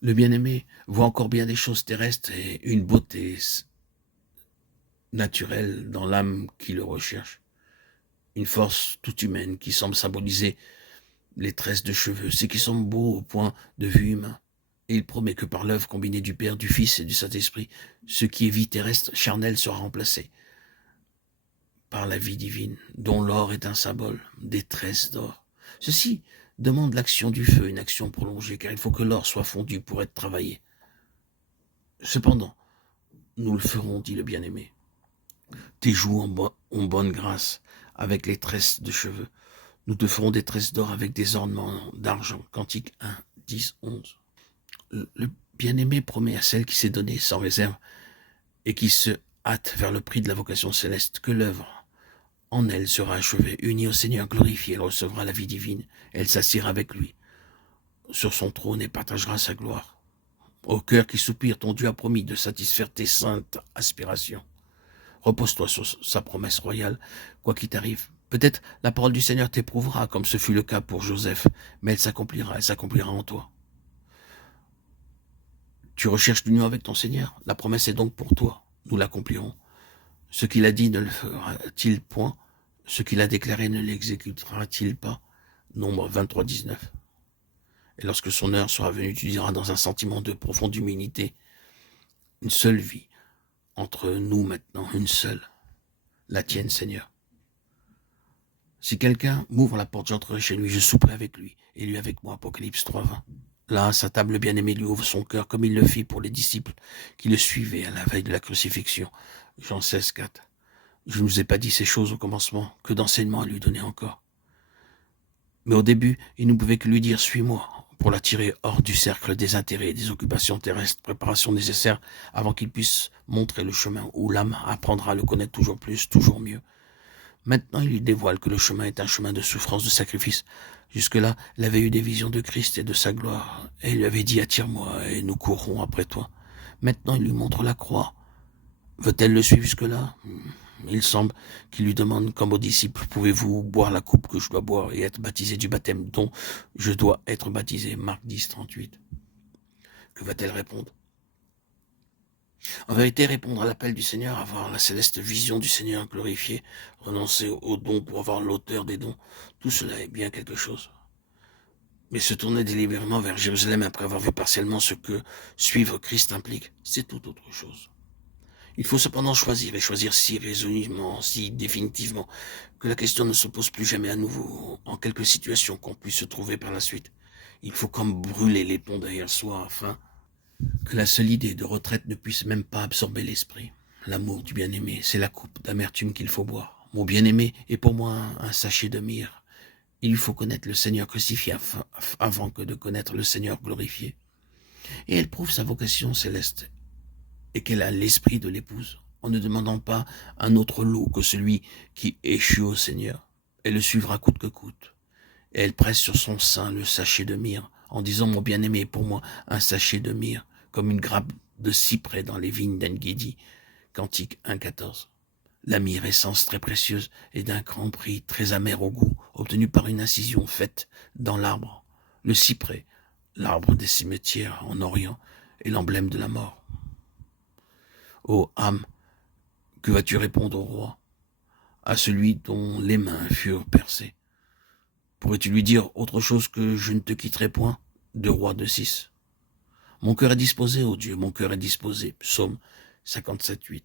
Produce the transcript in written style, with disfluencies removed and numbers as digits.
Le bien-aimé voit encore bien des choses terrestres et une beauté naturelle dans l'âme qui le recherche. Une force toute humaine qui semble symboliser les tresses de cheveux, ce qui semble beau au point de vue humain. Et il promet que par l'œuvre combinée du Père, du Fils et du Saint-Esprit, ce qui est vie terrestre, charnelle, sera remplacé par la vie divine, dont l'or est un symbole, des tresses d'or. Ceci demande l'action du feu, une action prolongée, car il faut que l'or soit fondu pour être travaillé. Cependant, nous le ferons, dit le bien-aimé. Tes joues en bonne grâce, avec les tresses de cheveux. Nous te ferons des tresses d'or avec des ornements d'argent. Cantique 1, 10, 11. Le bien-aimé promet à celle qui s'est donnée sans réserve et qui se hâte vers le prix de la vocation céleste que l'œuvre en elle sera achevée. Unie au Seigneur glorifié, elle recevra la vie divine. Elle s'assiera avec lui sur son trône et partagera sa gloire. Au cœur qui soupire, ton Dieu a promis de satisfaire tes saintes aspirations. Repose-toi sur sa promesse royale, quoi qu'il t'arrive. Peut-être la parole du Seigneur t'éprouvera, comme ce fut le cas pour Joseph, mais elle s'accomplira en toi. Tu recherches l'union avec ton Seigneur, la promesse est donc pour toi, nous l'accomplirons. Ce qu'il a dit ne le fera-t-il point? Ce qu'il a déclaré ne l'exécutera-t-il pas? Nombre 23, 19. Et lorsque son heure sera venue, tu diras dans un sentiment de profonde humilité, une seule vie, entre nous maintenant, une seule, la tienne, Seigneur. Si quelqu'un m'ouvre la porte, j'entrerai chez lui, je souperai avec lui, et lui avec moi, Apocalypse 3:20. Là, sa table bien-aimée lui ouvre son cœur, comme il le fit pour les disciples qui le suivaient à la veille de la crucifixion. Jean 16:4. Je ne vous ai pas dit ces choses au commencement, que d'enseignements à lui donner encore. Mais au début, il ne pouvait que lui dire « Suis-moi » pour l'attirer hors du cercle des intérêts et des occupations terrestres, préparation nécessaire avant qu'il puisse montrer le chemin où l'âme apprendra à le connaître toujours plus, toujours mieux. Maintenant, il lui dévoile que le chemin est un chemin de souffrance, de sacrifice. Jusque-là, il avait eu des visions de Christ et de sa gloire, et il lui avait dit « Attire-moi, et nous courrons après toi ». Maintenant, il lui montre la croix. Veut-elle le suivre jusque-là? Il semble qu'il lui demande comme aux disciples, pouvez-vous boire la coupe que je dois boire et être baptisé du baptême dont je dois être baptisé? Marc 10, 38. Que va-t-elle répondre? En vérité, répondre à l'appel du Seigneur, avoir la céleste vision du Seigneur glorifié, renoncer aux dons pour avoir l'auteur des dons, tout cela est bien quelque chose. Mais se tourner délibérément vers Jérusalem après avoir vu partiellement ce que suivre Christ implique, c'est tout autre chose. Il faut cependant choisir, et choisir si résolument, si définitivement, que la question ne se pose plus jamais à nouveau, en quelque situation qu'on puisse se trouver par la suite. Il faut comme brûler les ponts derrière soi, afin que la seule idée de retraite ne puisse même pas absorber l'esprit. L'amour du bien-aimé, c'est la coupe d'amertume qu'il faut boire. Mon bien-aimé est pour moi un sachet de myrrhe. Il lui faut connaître le Seigneur crucifié avant que de connaître le Seigneur glorifié. Et elle prouve sa vocation céleste et qu'elle a l'esprit de l'épouse, en ne demandant pas un autre lot que celui qui échut au Seigneur. Elle le suivra coûte que coûte. Et elle presse sur son sein le sachet de myrrhe, en disant, mon bien-aimé est pour moi un sachet de myrrhe, comme une grappe de cyprès dans les vignes d'Engedi. Cantique 1,14. La myrrhe, essence très précieuse et d'un grand prix, très amer au goût, obtenue par une incision faite dans l'arbre. Le cyprès, l'arbre des cimetières en Orient, est l'emblème de la mort. Ô âme, que vas-tu répondre au roi, à celui dont les mains furent percées? Pourrais-tu lui dire autre chose que je ne te quitterai point? 2 Rois 2,6. Mon cœur est disposé, ô Dieu, mon cœur est disposé. Psaume 57,8.